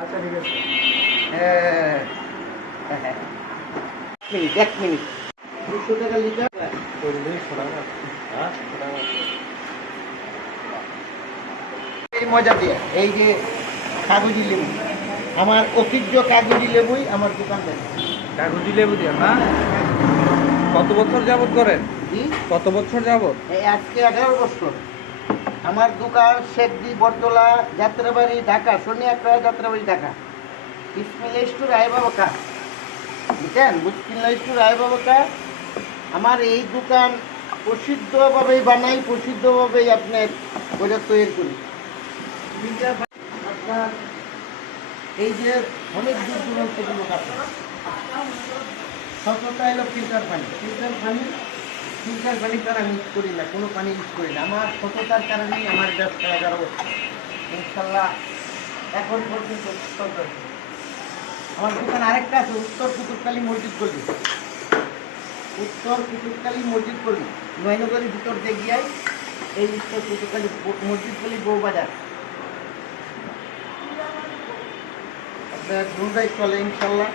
আচ্ছা ঠিক আছে। এক মিনিট 200 টাকা লিটার। এই মজা দিয়ে এই যে কাগজি লেবু, আমার ঐতিহ্য কাগজি লেবুই আমার দোকান দেয়। কাগজি লেবু দিয়ে না? কত বছর যাবত করেন? জি, কত বছর যাবত? এই আজকে 11 বছর। আমার দোকান শেখদি বরতলা, যাত্রাবাড়ি, ঢাকা, সোনিয়াকড়া, যাত্রাবাড়ি, ঢাকা। বিসমিল্লাহ স্টোর রায়বাবকা, বুঝছেন? বিসমিল্লাহ স্টোর রায়বাবকা। আমার এই দোকান প্রসিদ্ধভাবেই বানাই, প্রসিদ্ধভাবেই আপনার ওটা তৈরি করি। আপনার এই যে অনেক দূর দূরান্ত লোক আছে, সততা এলো ফিল্টার পানি। ফিল্টার পানি তারা মিক্স করি না, কোনো পানি ইউজ করি না। আমার সততার কারণেই আমার ব্যবসা 11 বছর ইনশাল্লাহ এখন পর্যন্ত চলতে আছে। আমার দোকান আরেকটা আছে উত্তর কুতুবকালী মসজিদ গলি, উত্তর কুতুবকালী মসজিদ গলি, নয়নগরের ভিতর দিয়ে গিয়ে এই উত্তর কুতুবকালী মসজিদ গলি বউবাজার। আপনার দুটাই চলে ইনশাল্লাহ।